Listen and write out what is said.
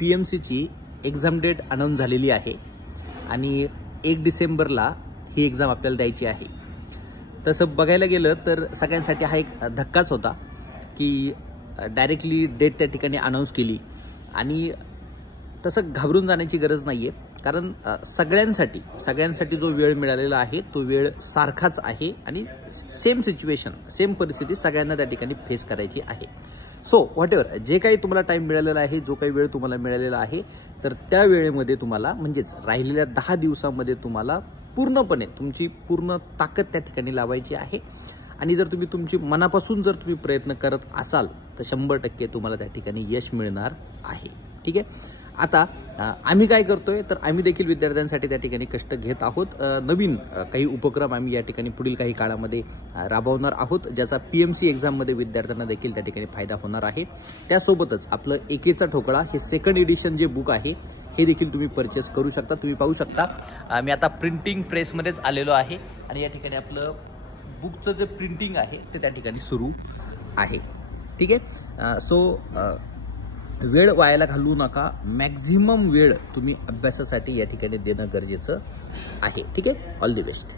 PMCची exam date announce झालेली आहे आणि 1 डिसेंबरला ही एक्झाम आपल्याला द्यायची आहे। तसं बघायला गेलं तर सगळ्यांसाठी हा एक धक्काच होता की डायरेक्टली डेट त्या ठिकाणी अनाऊन्स केली आणि तसं घाबरून जाण्याची गरज नाहीये, कारण सगळ्यांसाठी जो वेळ मिळालेला आहे तो वेळ सारखाच आहे आणि सेम सिच्युएशन सेम परिस्थिती सगळ्यांना त्या ठिकाणी फेस करायची आहे। सो व्हॉटएव्हर जे काही तुम्हाला टाइम मिळालेला आहे, जो काही वेळ तुम्हाला मिळालेला आहे, तर त्या वेळेमध्ये तुम्हाला म्हणजेच राहिलेल्या 10 दिवसांमध्ये तुम्हाला पूर्णपणे तुमची पूर्ण ताकद त्या ठिकाणी लावायची आहे आणि जर तुम्ही तुमची मनापासून जर तुम्ही प्रयत्न करत असाल तर 100% तुम्हाला त्या ठिकाणी यश मिळणार आहे। ठीक आहे। आता आम्ही काय करतोय तर आम्ही देखील विद्यार्थ्यांसाठी त्या ठिकाणी कष्ट घेत आहोत। नवीन काही उपक्रम आम्ही या ठिकाणी पुढील काही काळामध्ये राबवणार आहोत, ज्याचा PMC एक्झाममध्ये विद्यार्थ्यांना देखील त्या ठिकाणी फायदा होणार आहे। त्यासोबतच आपलं एकेचा ठोकळा हे सेकंड एडिशन जे बुक आहे हे देखील तुम्ही परचेस करू शकता। तुम्ही पाहू शकता मी आता प्रिंटिंग प्रेसमध्येच आलेलो आहे आणि या ठिकाणी आपलं बुकचं जे प्रिंटिंग आहे ते त्या ठिकाणी सुरू आहे। ठीक आहे। सो वेळ वायाला घालवू नका, मॅक्झिमम वेळ तुम्ही अभ्यासासाठी या ठिकाणी देणं गरजेचं आहे। ठीक आहे। All the best.